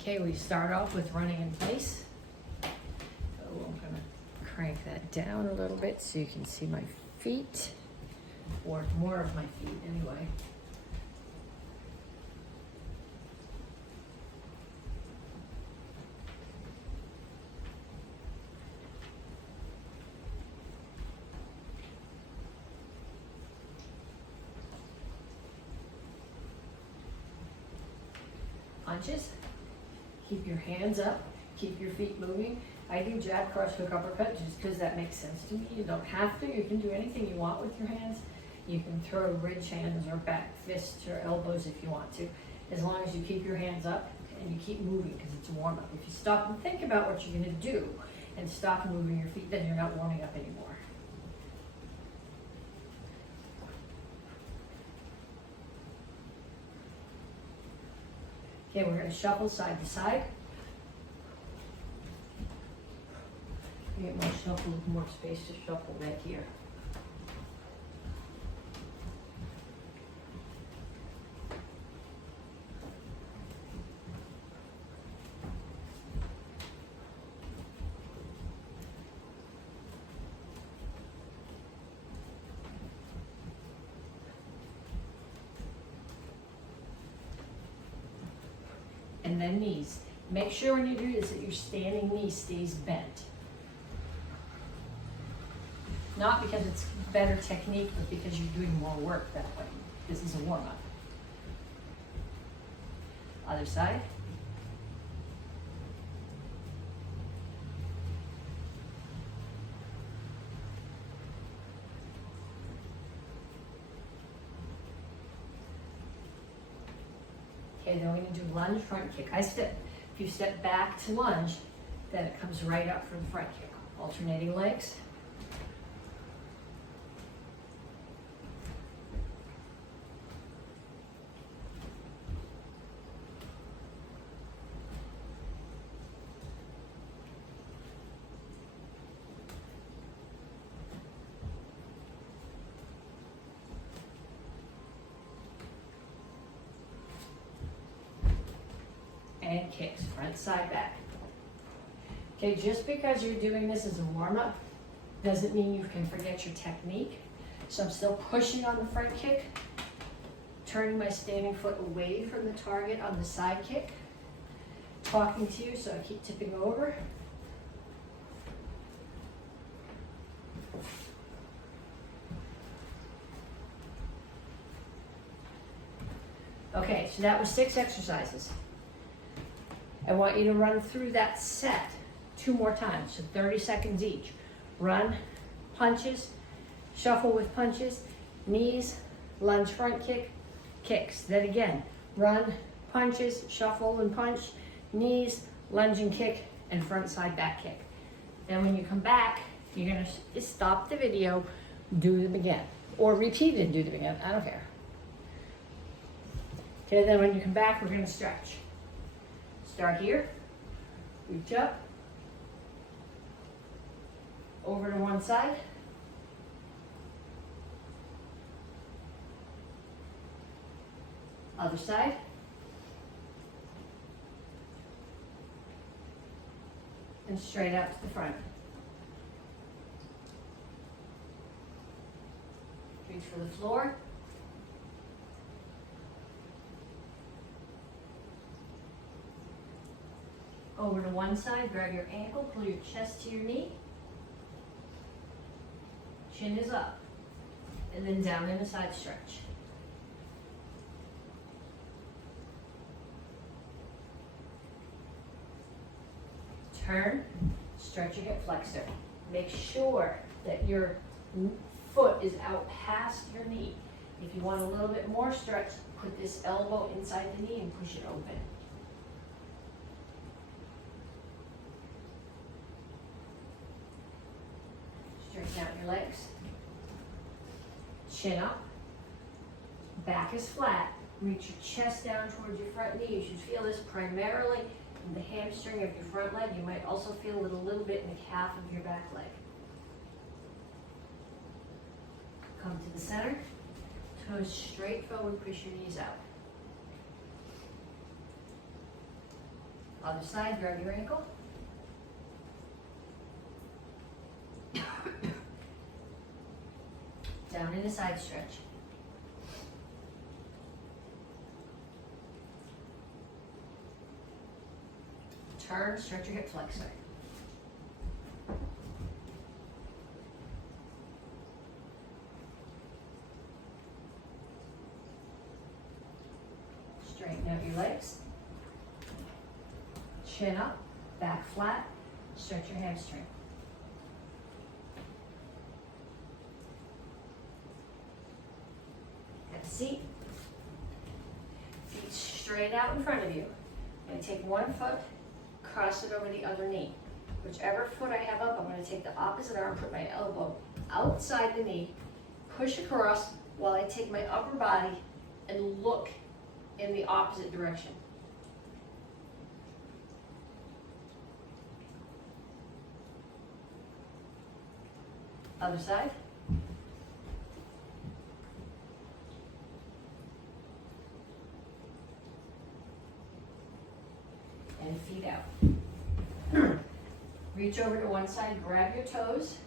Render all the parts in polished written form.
Okay, we start off with running in place. So I'm gonna crank that down a little bit so you can see my feet, or more of my feet anyway. Punches. Keep your hands up, keep your feet moving. I do jab, cross, hook, uppercut just because that makes sense to me. You don't have to. You can do anything you want with your hands. You can throw ridge hands or back fists or elbows if you want to, as long as you keep your hands up and you keep moving because it's a warm-up. If you stop and think about what you're going to do and stop moving your feet, then you're not warming up anymore. Okay, we're going to shuffle side to side. Get more shuffle with more space to shuffle back here. And then knees. Make sure when you do this that your standing knee stays bent. Not because it's better technique, but because you're doing more work that way. This is a warm-up. Other side. Okay, then we're going to do lunge, front kick. If you step back to lunge, then it comes right up for the front kick. Alternating legs. And kicks, front, side, back. Okay, just because you're doing this as a warm-up doesn't mean you can forget your technique. So I'm still pushing on the front kick, turning my standing foot away from the target on the side kick, talking to you so I keep tipping over. Okay, so that was 6 exercises. I want you to run through that set 2 more times, so 30 seconds each. Run, punches, shuffle with punches, knees, lunge, front kick, kicks. Then again, run, punches, shuffle and punch, knees, lunge and kick, and front, side, back kick. Then when you come back, you're gonna just stop the video, do them again. Or repeat it and do them again, I don't care. Okay, then when you come back, we're gonna stretch. Start here, reach up, over to one side, other side, and straight out to the front. Reach for the floor. Over to one side, grab your ankle, pull your chest to your knee. Chin is up. And then down in a side stretch. Turn, stretch your hip flexor. Make sure that your foot is out past your knee. If you want a little bit more stretch, put this elbow inside the knee and push it open. Straighten out your legs. Chin up. Back is flat. Reach your chest down towards your front knee. You should feel this primarily in the hamstring of your front leg. You might also feel it a little bit in the calf of your back leg. Come to the center. Toes straight forward. Push your knees out. Other side, grab your ankle. Down in a side stretch. Turn, stretch your hip flexor. Straighten out your legs. Chin up, back flat, stretch your hamstring. Have a seat. Feet straight out in front of you. I'm going to take one foot, cross it over the other knee. Whichever foot I have up, I'm going to take the opposite arm, put my elbow outside the knee, push across while I take my upper body and look in the opposite direction. Other side. And feet out. Reach over to one side, grab your toes.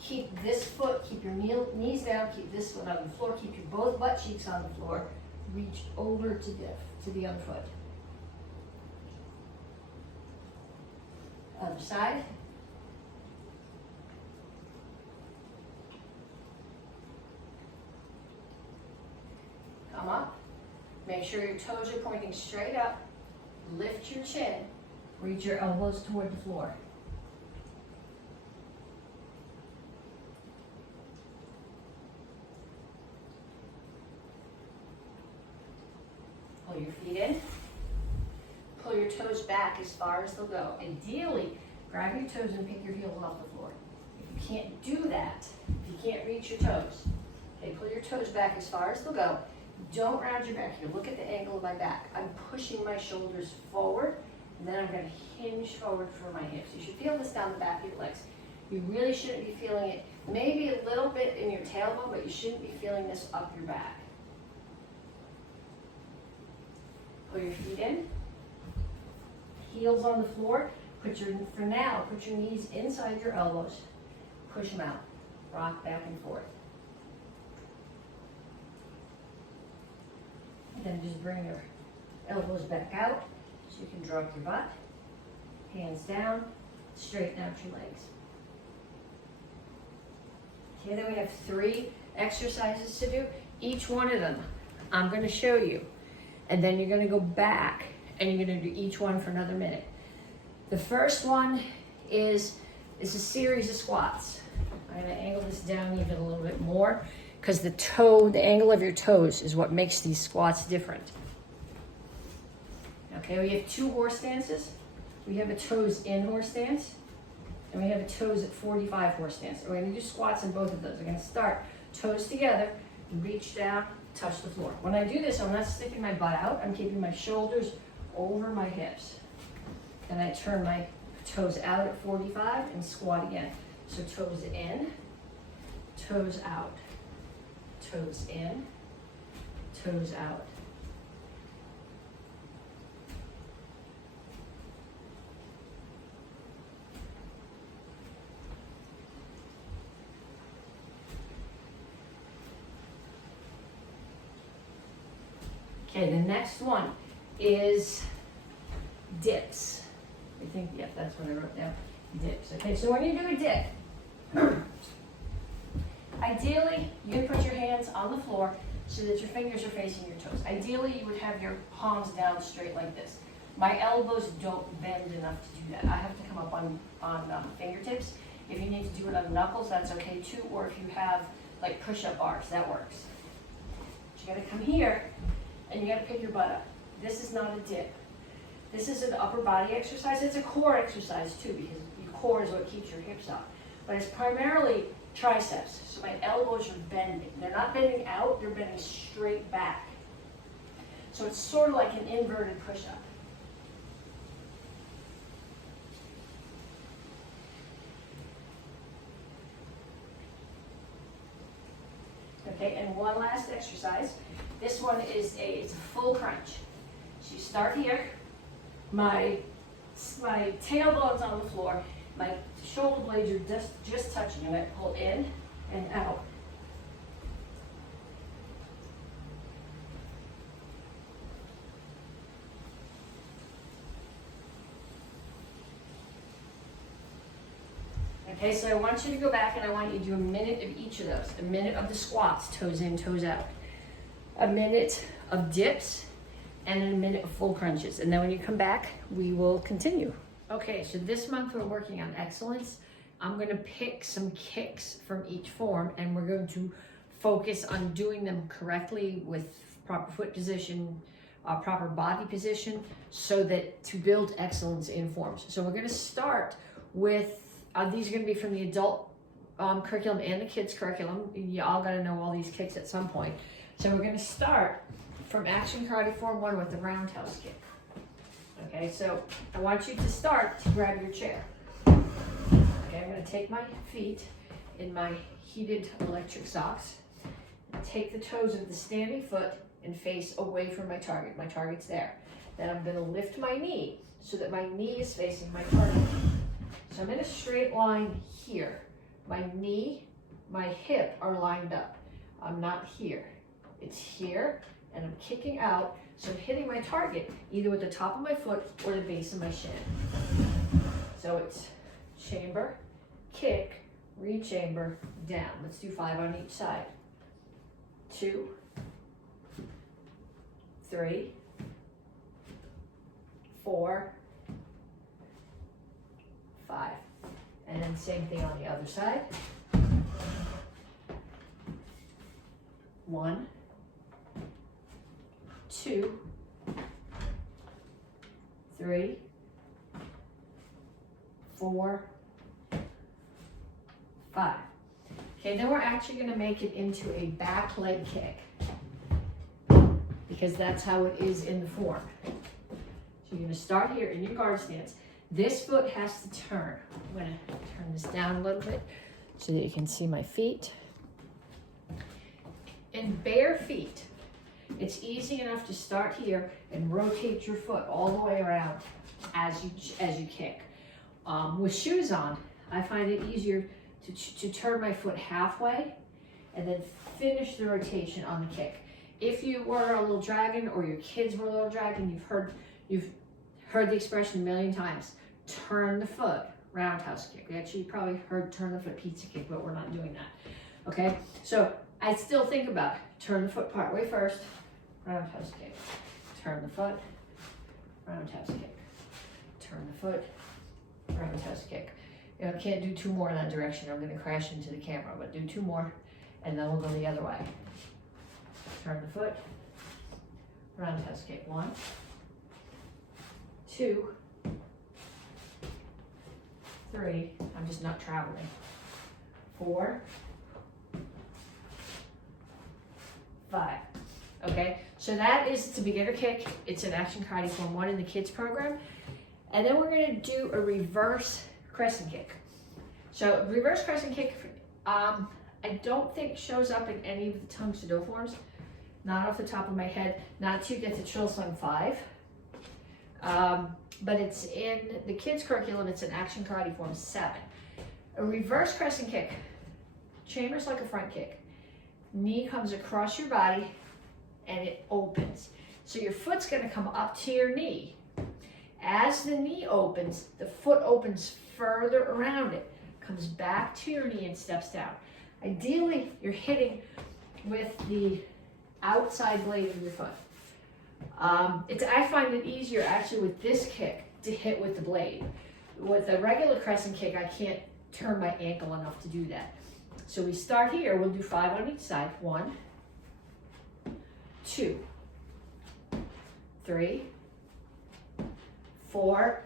Keep this foot, keep your knees down, keep this foot on the floor, keep your both butt cheeks on the floor. Reach over to the other foot. Other side. Come up. Make sure your toes are pointing straight up. Lift your chin. Reach your elbows toward the floor. Pull your feet in. Pull your toes back as far as they'll go. Ideally, grab your toes and pick your heels off the floor. If you can't do that, if you can't reach your toes, okay, pull your toes back as far as they'll go. Don't round your back here. Look at the angle of my back. I'm pushing my shoulders forward, and then I'm going to hinge forward for my hips. You should feel this down the back of your legs. You really shouldn't be feeling it, maybe a little bit in your tailbone, but you shouldn't be feeling this up your back. Pull your feet in. Heels on the floor. For now, put your knees inside your elbows. Push them out. Rock back and forth. Then just bring your elbows back out so you can drop your butt. Hands down, straighten out your legs. Okay, then we have 3 exercises to do. Each one of them I'm going to show you. And then you're going to go back and you're going to do each one for another minute. The first one is a series of squats. I'm going to angle this down even a little bit more, because the angle of your toes is what makes these squats different. Okay, we have 2 horse stances. We have a toes in horse stance, and we have a toes at 45 horse stance. And we're gonna do squats in both of those. We're gonna start toes together, reach down, touch the floor. When I do this, I'm not sticking my butt out. I'm keeping my shoulders over my hips. Then I turn my toes out at 45 and squat again. So toes in, toes out. Toes in, toes out. Okay, the next one is dips. I think, yeah, that's what I wrote down. Dips. Okay, so when you do a dip, ideally, you put your hands on the floor so that your fingers are facing your toes. Ideally, you would have your palms down straight like this. My elbows don't bend enough to do that. I have to come up on fingertips. If you need to do it on knuckles, that's okay too. Or if you have like push-up bars, that works. But you gotta come here and you gotta pick your butt up. This is not a dip. This is an upper body exercise. It's a core exercise too, because your core is what keeps your hips up. But it's primarily triceps. So my elbows are bending. They're not bending out, they're bending straight back. So it's sort of like an inverted push-up. Okay, and one last exercise. This one is it's a full crunch. So you start here, My tailbone's on the floor. My shoulder blades are just touching. I'm going to pull in and out. Okay, so I want you to go back and I want you to do a minute of each of those. A minute of the squats, toes in, toes out. A minute of dips, and a minute of full crunches. And then when you come back, we will continue. Okay, so this month we're working on excellence. I'm gonna pick some kicks from each form and we're going to focus on doing them correctly with proper foot position, proper body position, so that to build excellence in forms. So we're gonna start with, these are gonna be from the adult curriculum and the kids curriculum. You all gotta know all these kicks at some point. So we're gonna start from Action Karate Form 1 with the roundhouse kick. Okay, so I want you to start to grab your chair. Okay, I'm gonna take my feet in my heated electric socks, and take the toes of the standing foot and face away from my target. My target's there. Then I'm gonna lift my knee so that my knee is facing my target. So I'm in a straight line here. My knee, my hip are lined up. I'm not here. It's here, and I'm kicking out, so I'm hitting my target either with the top of my foot or the base of my shin. So it's chamber, kick, re-chamber, down. Let's do 5 on each side. 2, 3, 4, 5. And then same thing on the other side. 1, 2, 3, 4, 5. Okay, then we're actually going to make it into a back leg kick because that's how it is in the form. So you're going to start here in your guard stance. This foot has to turn. I'm going to turn this down a little bit so that you can see my feet. In bare feet, it's easy enough to start here and rotate your foot all the way around as you kick. With shoes on, I find it easier to turn my foot halfway and then finish the rotation on the kick. If you were a little dragon or your kids were a little dragon, you've heard the expression a million times. Turn the foot, roundhouse kick. We actually probably heard turn the foot pizza kick, but we're not doing that. Okay, so I still think about turn the foot part way first, roundhouse kick. Turn the foot, roundhouse kick. Turn the foot, roundhouse kick. You know, can't do 2 more in that direction. I'm going to crash into the camera, but do 2 more, and then we'll go the other way. Turn the foot, roundhouse kick. 1, 2, 3. I'm just not traveling. 4, 5. Okay, so that is the beginner kick. It's an Action Karate Form 1 in the kids program. And then we're going to do a reverse crescent kick. So reverse crescent kick, I don't think shows up in any of the Tang Soo Do forms. Not off the top of my head, not until you get to Chul Sung 5. But it's in the kids curriculum, it's an Action Karate Form 7. A reverse crescent kick, chambers like a front kick. Knee comes across your body and it opens. So your foot's gonna come up to your knee. As the knee opens, the foot opens further around it, comes back to your knee and steps down. Ideally, you're hitting with the outside blade of your foot. I find it easier actually with this kick to hit with the blade. With a regular crescent kick, I can't turn my ankle enough to do that. So we start here, we'll do 5 on each side. 1, 2, 3, 4,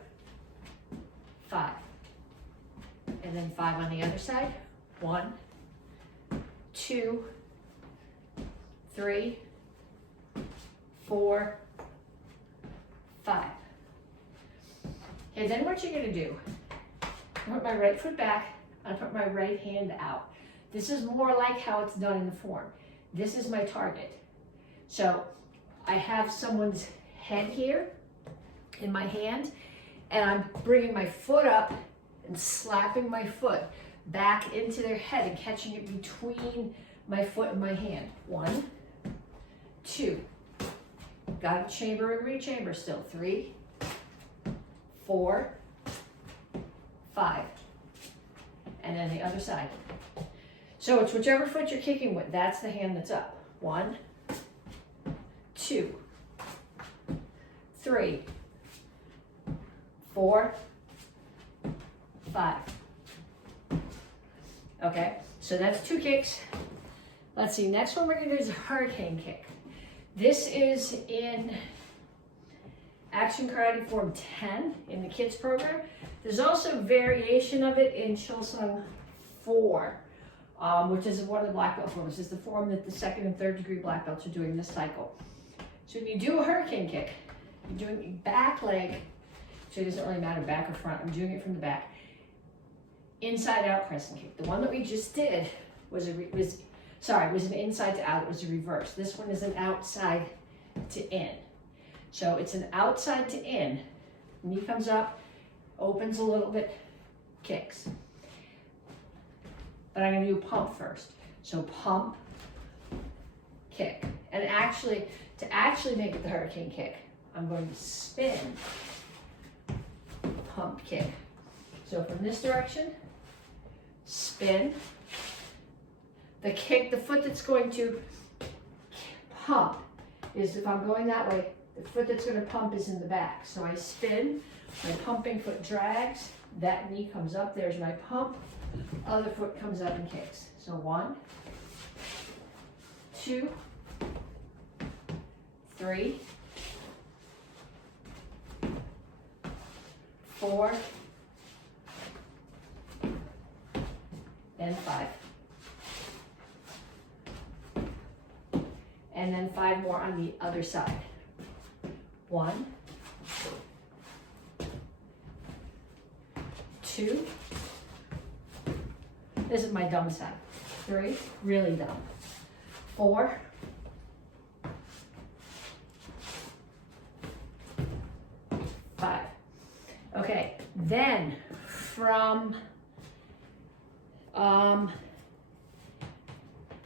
5. And then 5 on the other side. 1, 2, 3, 4, 5. Okay, then what you're gonna do, I put my right foot back, I put my right hand out. This is more like how it's done in the form. This is my target. So I have someone's head here, in my hand, and I'm bringing my foot up and slapping my foot back into their head and catching it between my foot and my hand. 1, 2. Got to chamber and rechamber still. 3, 4, 5. And then the other side. So it's whichever foot you're kicking with, that's the hand that's up. 1, 2, 3, 4, 5. Okay, so that's 2 kicks. Let's see, next one we're gonna do is a hurricane kick. This is in Action Karate Form 10 in the kids program. There's also variation of it in Chilsung 4, which is one of the black belt forms. It's the form that the 2nd and 3rd degree black belts are doing this cycle. So when you do a hurricane kick, you're doing your back leg, so it doesn't really matter back or front. I'm doing it from the back. Inside out crescent kick. The one that we just did was an inside to out. It was a reverse. This one is an outside to in. So it's an outside to in. Knee comes up, opens a little bit, kicks. But I'm going to do pump first. So pump, kick. And to actually make it the hurricane kick, I'm going to spin, pump, kick. So from this direction, spin. The kick, the foot that's going to pump is, if I'm going that way, the foot that's going to pump is in the back. So I spin, my pumping foot drags, that knee comes up, there's my pump, other foot comes up and kicks. So 1, 2, 3, 4, and 5. And then 5 more on the other side. 1, 2. This is my dumb side. 3, really dumb. 4, 5. Okay, then from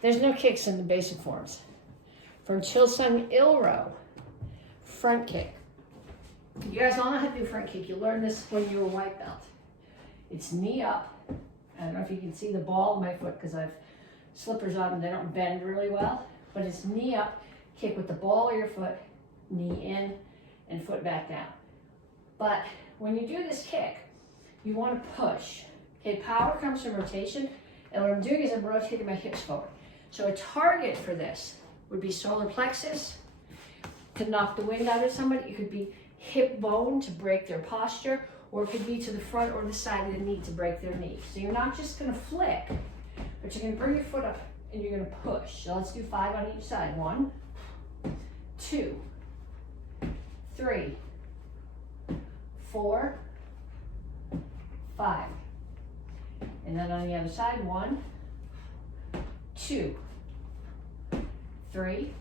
there's no kicks in the basic forms. From Chilsung Ilro, front kick. You guys all know how to do front kick. You learned this when you were white belt. It's knee up. I don't know if you can see the ball of my foot because I have slippers on and they don't bend really well. But it's knee up, kick with the ball of your foot, knee in, and foot back down. But when you do this kick, you want to push. Okay, power comes from rotation, and what I'm doing is I'm rotating my hips forward. So a target for this would be solar plexus to knock the wind out of somebody. It could be hip bone to break their posture, or it could be to the front or the side of the knee to break their knee. So you're not just going to flick, but you're going to bring your foot up and you're going to push. So let's do 5 on each side. 1, 2, 3, 4, 5. And then on the other side, 1, 2, 3,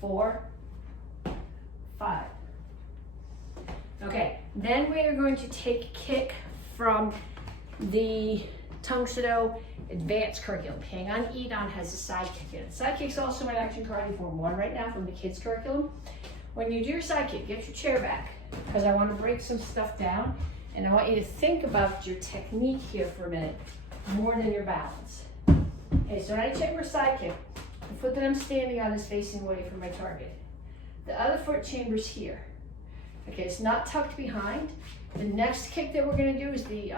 4, 5. Okay, then we are going to take kick from the Tang Soo Do advanced curriculum. Hang on, Eat On has a side kick in it. Side kick's also in Action Karate Form 1 right now from the kids curriculum. When you do your side kick, get your chair back because I want to break some stuff down and I want you to think about your technique here for a minute more than your balance. Okay, so when I check my side kick, the foot that I'm standing on is facing away from my target. The other foot chambers here. Okay, it's not tucked behind. The next kick that we're going to do is the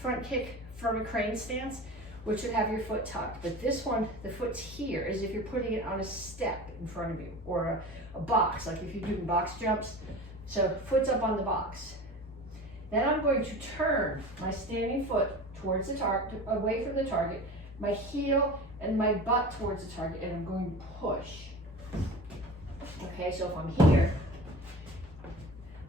front kick from a crane stance, which would have your foot tucked. But this one, the foot's here, as if you're putting it on a step in front of you, or a box, like if you're doing box jumps. So foot's up on the box. Then I'm going to turn my standing foot towards the target, away from the target, my heel and my butt towards the target, and I'm going to push. Okay, so if I'm here,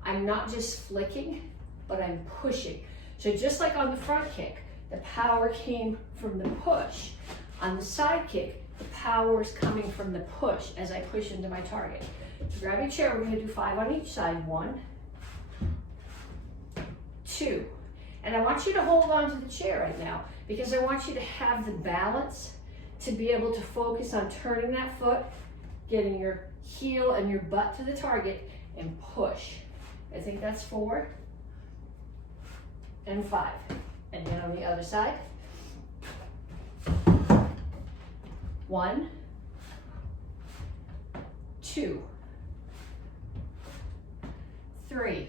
I'm not just flicking, but I'm pushing. So just like on the front kick, the power came from the push. On the side kick, the power is coming from the push as I push into my target. So grab your chair, we're gonna do 5 on each side. 1, 2. And I want you to hold on to the chair right now because I want you to have the balance to be able to focus on turning that foot, getting your heel and your butt to the target, and push. I think that's 4 and 5. And then on the other side. 1, 2, 3,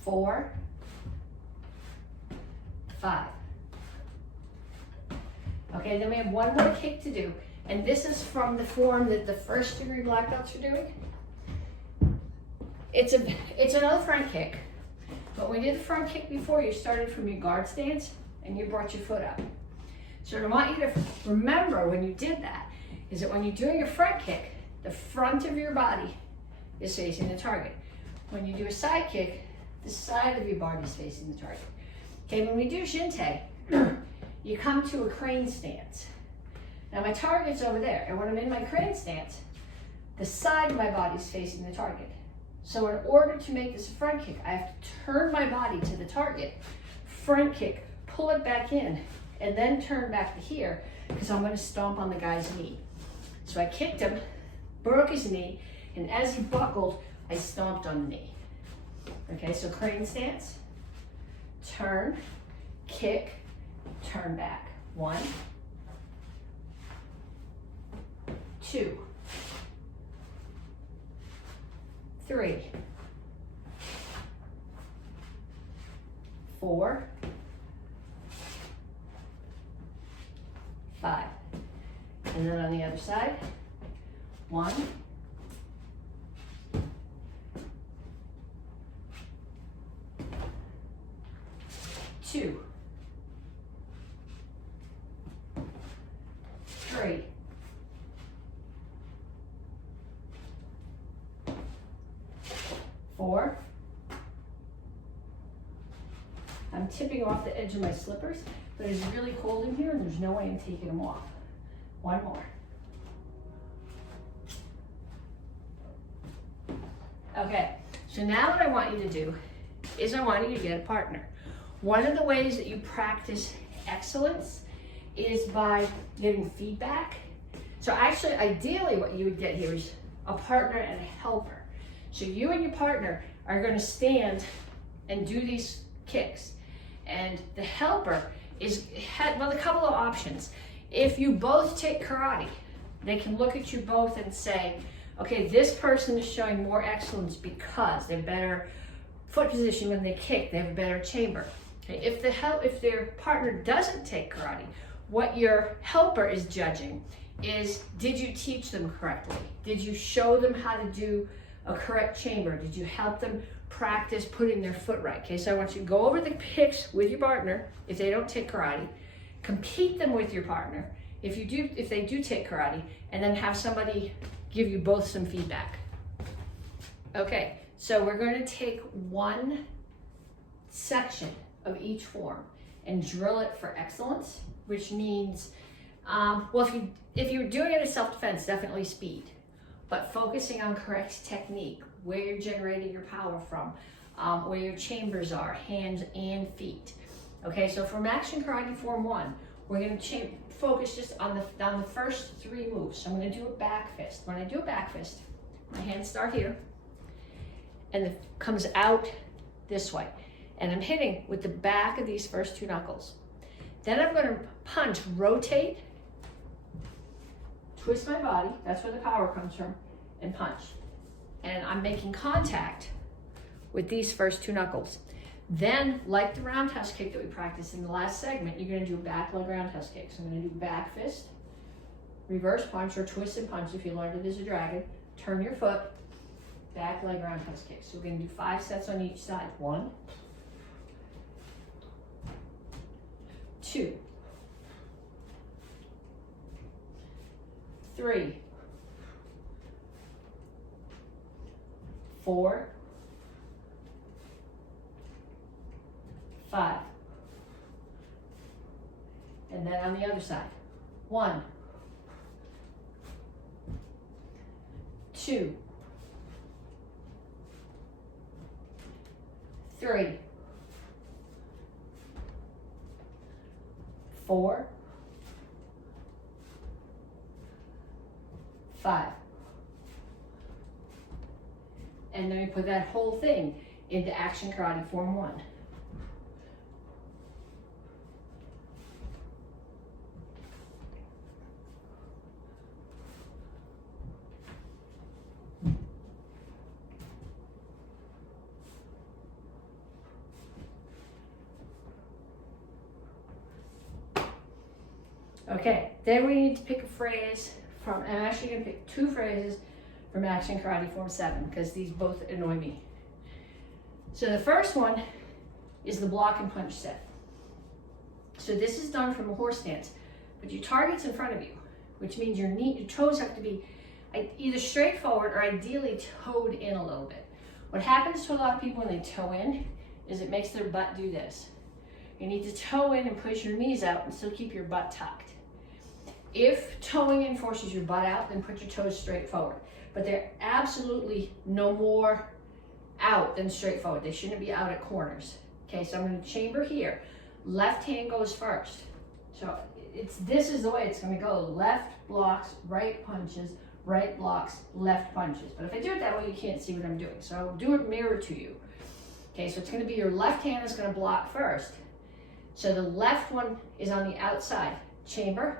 4, 5. Okay, then we have one more kick to do. And this is from the form that the first degree black belts are doing. It's another front kick. But when we did the front kick before, you started from your guard stance and you brought your foot up. So what I want you to remember when you did that is that when you're doing your front kick, the front of your body is facing the target. When you do a side kick, the side of your body is facing the target. Okay, when we do Jinte, you come to a crane stance. Now my target's over there, and when I'm in my crane stance, the side of my body is facing the target. So in order to make this a front kick, I have to turn my body to the target, front kick, pull it back in, and then turn back to here, because I'm going to stomp on the guy's knee. So I kicked him, broke his knee, and as he buckled, I stomped on the knee. Okay, so crane stance, turn, kick, turn back. 1, 2, 3, 4, 5. And then on the other side, 1, 2, 3, 4. I'm tipping off the edge of my slippers, but it's really cold in here and there's no way I'm taking them off. 1 more. Okay, so now what I want you to do is I want you to get a partner. One of the ways that you practice excellence is by giving feedback. So actually, ideally what you would get here is a partner and a helper. So you and your partner are going to stand and do these kicks. And the helper well, a couple of options. If you both take karate, they can look at you both and say, okay, this person is showing more excellence because they have better foot position when they kick, they have a better chamber. Okay, if their partner doesn't take karate, what your helper is judging is, did you teach them correctly? Did you show them how to do a correct chamber? Did you help them practice putting their foot right? Okay, so I want you to go over the kicks with your partner if they don't take karate, compete them with your partner if they do take karate, and then have somebody give you both some feedback. Okay, so we're going to take one section of each form and drill it for excellence, which means, well, if you're doing it as self-defense, definitely speed, but focusing on correct technique, where you're generating your power from, where your chambers are, hands and feet. Okay, so from Action Karate Form 1, we're going to focus just on the first 3 moves. So I'm going to do a back fist. When I do a back fist, my hands start here, and it comes out this way. And I'm hitting with the back of these first 2 knuckles. Then I'm going to punch, rotate, twist my body, that's where the power comes from, and punch. And I'm making contact with these first 2 knuckles. Then, like the roundhouse kick that we practiced in the last segment, you're going to do a back leg roundhouse kick. So I'm going to do back fist, reverse punch, or twist and punch if you learned it as a dragon. Turn your foot, back leg roundhouse kick. So we're going to do 5 sets on each side. 1, 2, 3, 4, 5. And then on the other side. 1, 2, 3, 4, 5. And then we put that whole thing into Action Karate Form 1. Okay, then we need to pick a phrase from, I'm actually going to pick 2 phrases from Action Karate Form 7 because these both annoy me. So the first one is the block and punch set. So this is done from a horse stance, but your target's in front of you, which means your toes have to be either straight forward or ideally toed in a little bit. What happens to a lot of people when they toe in is it makes their butt do this. You need to toe in and push your knees out and still keep your butt tucked. If toeing in forces your butt out, then put your toes straight forward. But they're absolutely no more out than straight forward. They shouldn't be out at corners. Okay, so I'm going to chamber here. Left hand goes first. So this is the way it's going to go. Left blocks, right punches, right blocks, left punches. But if I do it that way, you can't see what I'm doing. So I'll do it mirror to you. Okay, so it's going to be your left hand is going to block first. So the left one is on the outside. Chamber.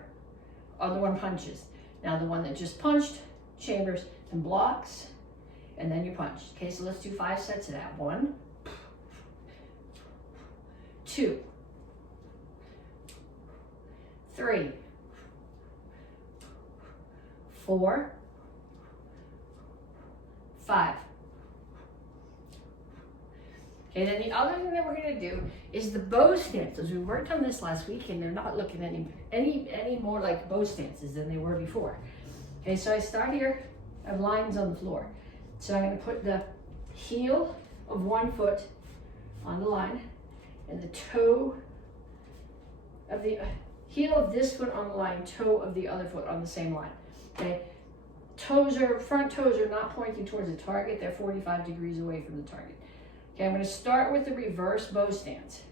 Other one punches. Now the one that just punched, chambers and blocks, and then you punch. Okay, so let's do 5 sets of that. 1, 2, 3, 4, 5. Okay, then the other thing that we're going to do is the bow stances. We worked on this last week and they're not looking any more like bow stances than they were before. Okay, so I start here, I have lines on the floor. So I'm going to put the heel of one foot on the line and the toe of the heel of this foot on the line, toe of the other foot on the same line. Okay, front toes are not pointing towards the target, they're 45 degrees away from the target. Okay, I'm going to start with the reverse bow stance,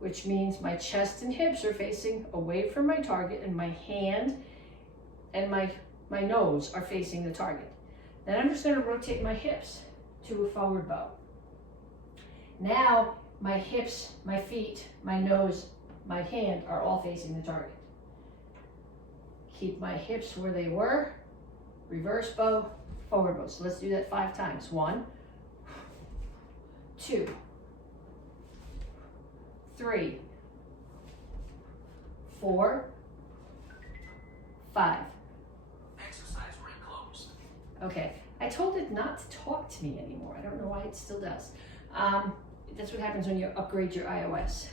which means my chest and hips are facing away from my target and my hand and my nose are facing the target. Then I'm just going to rotate my hips to a forward bow. Now my hips, my feet, my nose, my hand are all facing the target. Keep my hips where they were, reverse bow, forward bow. So let's do that 5 times. 1, 2, 3, 4, 5. Exercise ring closed. Okay, I told it not to talk to me anymore. I don't know why it still does. That's what happens when you upgrade your iOS.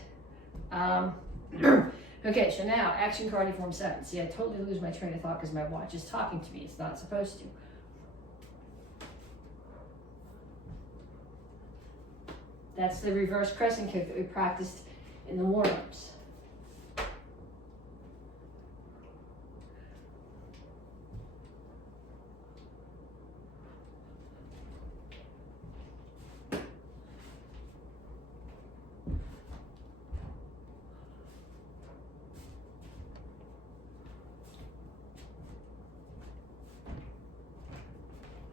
Okay, so now Action Karate Form 7. See, I totally lose my train of thought because my watch is talking to me. It's not supposed to. That's the reverse crescent kick that we practiced in the warm-ups.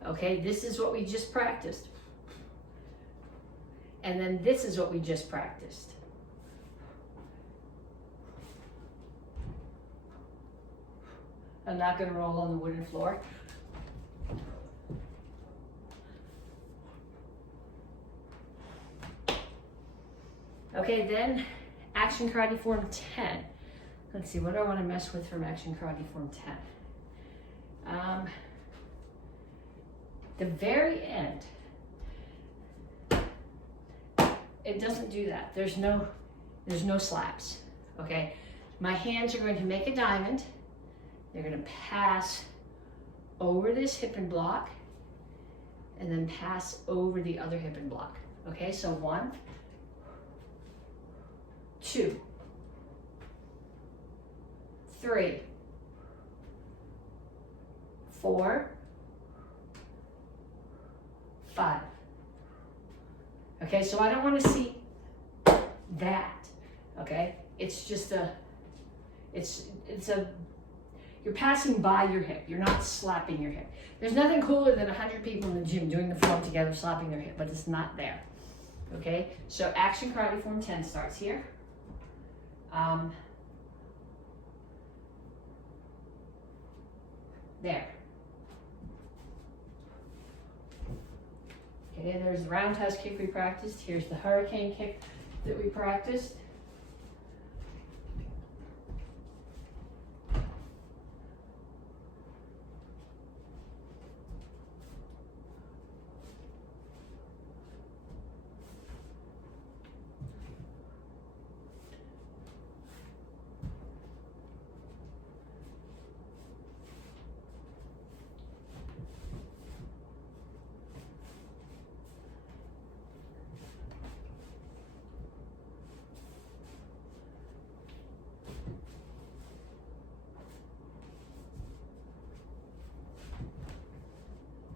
Okay, this is what we just practiced. And then this is what we just practiced. I'm not going to roll on the wooden floor. Okay, then Action Karate Form 10. Let's see, what do I want to mess with from Action Karate Form 10? The very end. It doesn't do that. There's no slaps, okay? My hands are going to make a diamond. They're going to pass over this hip and block and then pass over the other hip and block. Okay, so 1, 2, 3, 4, 5. Okay, so I don't want to see that. Okay, it's just you're passing by your hip. You're not slapping your hip. There's nothing cooler than 100 people in the gym doing the form together, slapping their hip, but it's not there. Okay, so action karate form 10 starts here. There. Okay, there's the roundhouse kick we practiced. Here's the hurricane kick that we practiced.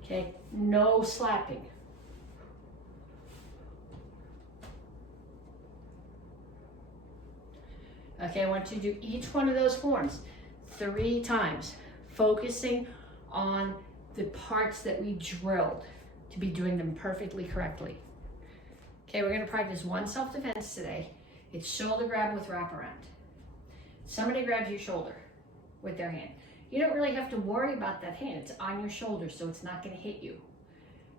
Okay, no slapping. Okay, I want you to do each one of those forms 3 times, focusing on the parts that we drilled to be doing them perfectly correctly. Okay, we're going to practice one self-defense today. It's shoulder grab with wraparound. Somebody grabs your shoulder with their hand. You don't really have to worry about that hand. It's on your shoulder, so it's not going to hit you.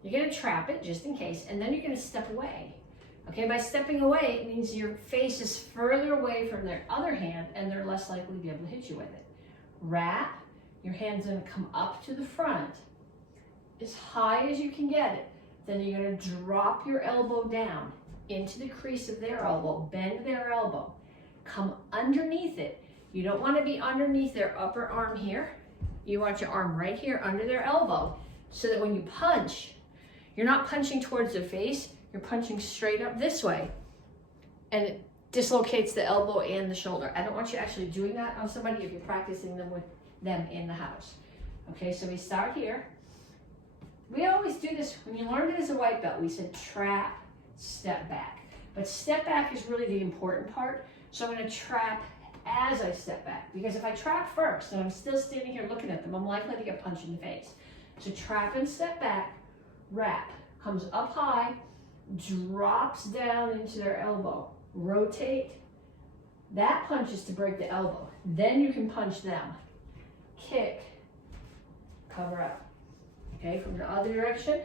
You're going to trap it just in case, and then you're going to step away. Okay, by stepping away, it means your face is further away from their other hand, and they're less likely to be able to hit you with it. Wrap, your hand's going to come up to the front as high as you can get it. Then you're going to drop your elbow down into the crease of their elbow, bend their elbow, come underneath it. You don't want to be underneath their upper arm here. You want your arm right here under their elbow so that when you punch, you're not punching towards their face, you're punching straight up this way. And it dislocates the elbow and the shoulder. I don't want you actually doing that on somebody if you're practicing them with them in the house. Okay, so we start here. We always do this, when you learned it as a white belt, we said trap, step back. But step back is really the important part. So I'm going to trap as I step back, because if I trap first and I'm still standing here looking at them, I'm likely to get punched in the face. So trap and step back, wrap, comes up high, drops down into their elbow, rotate. That punch is to break the elbow. Then you can punch them. Kick, cover up. Okay, from the other direction,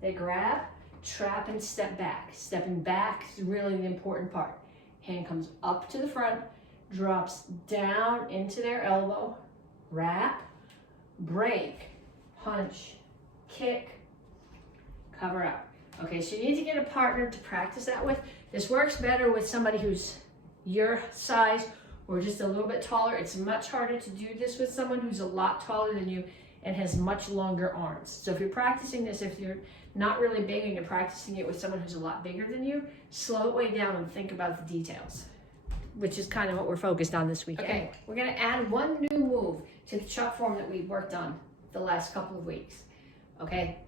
they grab, trap, and step back. Stepping back is really the important part. Hand comes up to the front, drops down into their elbow, wrap, break, punch, kick, cover up. Okay, so you need to get a partner to practice that with. This works better with somebody who's your size or just a little bit taller. It's much harder to do this with someone who's a lot taller than you and has much longer arms. So if you're practicing this, if you're not really big and you're practicing it with someone who's a lot bigger than you, slow it way down and think about the details, which is kind of what we're focused on this weekend. Okay, we're gonna add one new move to the chuck form that we worked on the last couple of weeks, okay?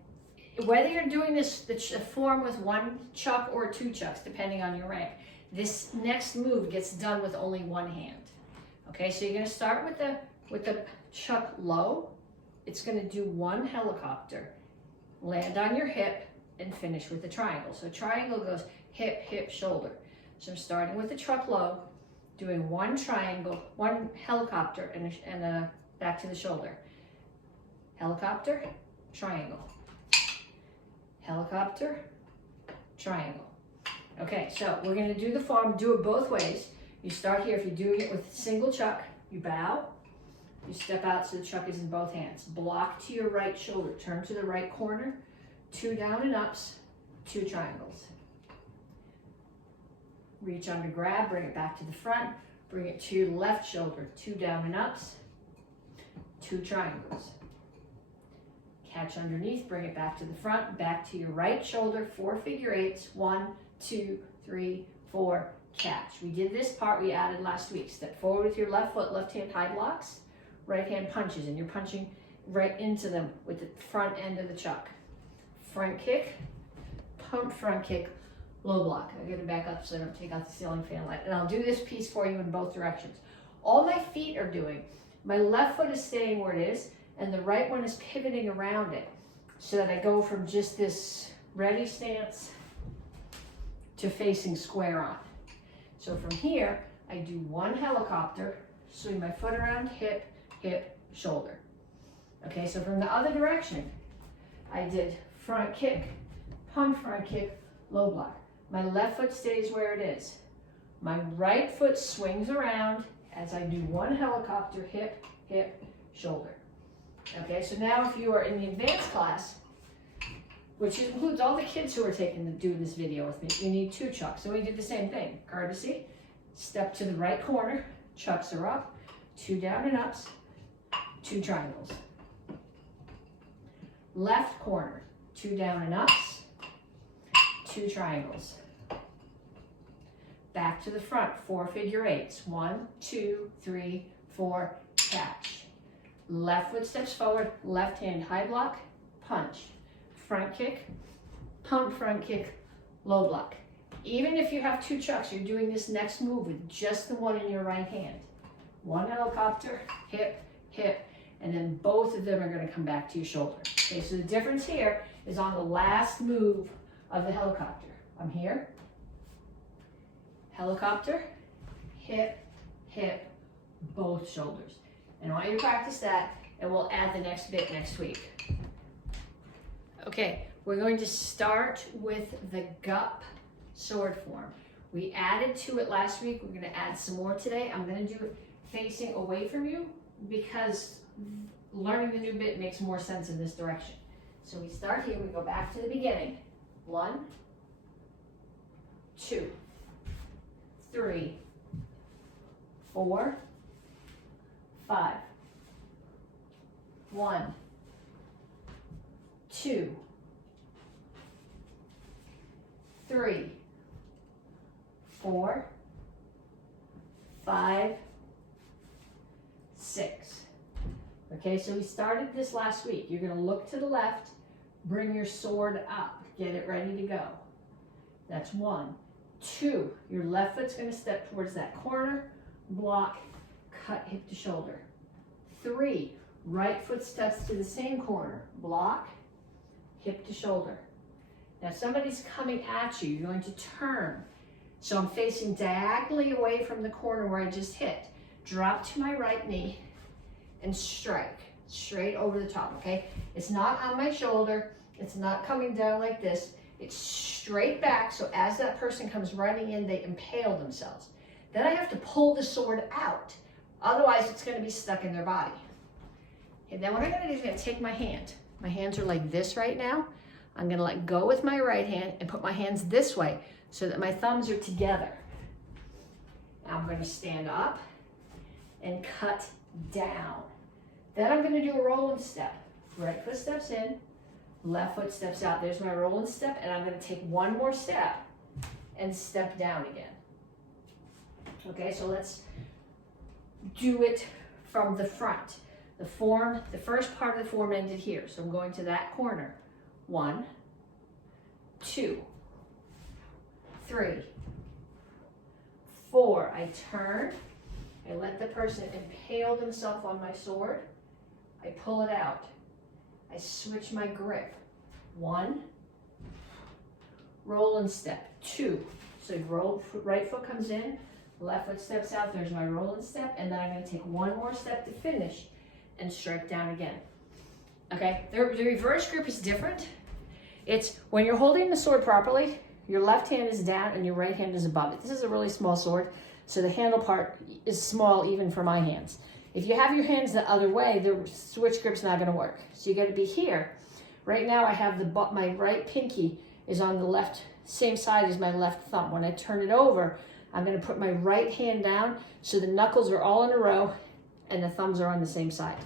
Whether you're doing this the form with 1 chuck or 2 chucks, depending on your rank, this next move gets done with only 1 hand. Okay, so you're gonna start with the chuck low. It's gonna do 1 helicopter, land on your hip, and finish with the triangle. So triangle goes hip, hip, shoulder. So I'm starting with the chuck low, doing 1 triangle, 1 helicopter, and a back to the shoulder. Helicopter, triangle. Helicopter, triangle. Okay, so we're gonna do the form, do it both ways. You start here, if you're doing it with single chuck, you bow, you step out so the chuck is in both hands. Block to your right shoulder, turn to the right corner, 2 down and ups, 2 triangles. Reach under, grab, bring it back to the front, bring it to your left shoulder, 2 down and ups, 2 triangles. Catch underneath, bring it back to the front, back to your right shoulder, 4 figure eights, 1, 2, 3, 4, catch. We did this part we added last week. Step forward with your left foot, left hand high blocks, right hand punches, and you're punching right into them with the front end of the chuck. front kick, pump front kick, low block. I'm gonna back up so I don't take out the ceiling fan light. And I'll do this piece for you in both directions. All my feet are doing, my left foot is staying where it is, and the right one is pivoting around it, so that I go from just this ready stance to facing square on. So from here, I do one helicopter, swing my foot around, hip, hip, shoulder. Okay, so from the other direction, I did front kick, pump front kick, low block. My left foot stays where it is. My right foot swings around as I do one helicopter, hip, hip, shoulder. Okay, so now if you are in the advanced class, which includes all the kids who are doing this video with me, you need 2 chucks. So we did the same thing. Courtesy, step to the right corner, chucks are up, 2 down and ups, 2 triangles. Left corner, 2 down and ups, 2 triangles. Back to the front, 4 figure eights. 1, 2, 3, 4, catch. Left foot steps forward, left hand high block, punch. Front kick, pump front kick, low block. Even if you have 2 chucks, you're doing this next move with just the one in your right hand. 1 helicopter, hip, hip, and then both of them are going to come back to your shoulder. Okay, so the difference here is on the last move of the helicopter. I'm here, helicopter, hip, hip, both shoulders. And I want you to practice that, and we'll add the next bit next week. Okay, we're going to start with the gup sword form. We added to it last week. We're going to add some more today. I'm going to do it facing away from you because learning the new bit makes more sense in this direction. So we start here. We go back to the beginning. 1, 2, 3, 4, 5. 1, 2, 3, 4, 5, 6. Okay, so we started this last week. You're going to look to the left, bring your sword up, get it ready to go. That's 1. 2, your left foot's going to step towards that corner, block, cut hip to shoulder. 3, right foot steps to the same corner, block, hip to shoulder. Now somebody's coming at you, you're going to turn. So I'm facing diagonally away from the corner where I just hit. Drop to my right knee and strike straight over the top, okay? It's not on my shoulder, it's not coming down like this, it's straight back, so as that person comes running in, they impale themselves. Then I have to pull the sword out, otherwise it's gonna be stuck in their body. And then what I'm gonna do is I'm gonna take my hand. My hands are like this right now. I'm gonna let go with my right hand and put my hands this way so that my thumbs are together. Now I'm gonna stand up and cut down. Then I'm gonna do a rolling step. Right foot steps in, left foot steps out. There's my rolling step, and I'm gonna take one more step and step down again. Okay, so let's do it from the front. The form, the first part of the form ended here. So I'm going to that corner. 1, 2, 3, 4. I turn. I let the person impale themselves on my sword. I pull it out. I switch my grip. 1, roll and step. 2. So right foot comes in, left foot steps out. There's my roll and step, and then I'm going to take one more step to finish and strike down again. Okay, the reverse grip is different. It's when you're holding the sword properly, your left hand is down and your right hand is above it. This is a really small sword, so the handle part is small even for my hands. If you have your hands the other way, the switch grip's not gonna work. So you gotta be here. Right now I have my right pinky is on the left, same side as my left thumb. When I turn it over, I'm gonna put my right hand down so the knuckles are all in a row and the thumbs are on the same side.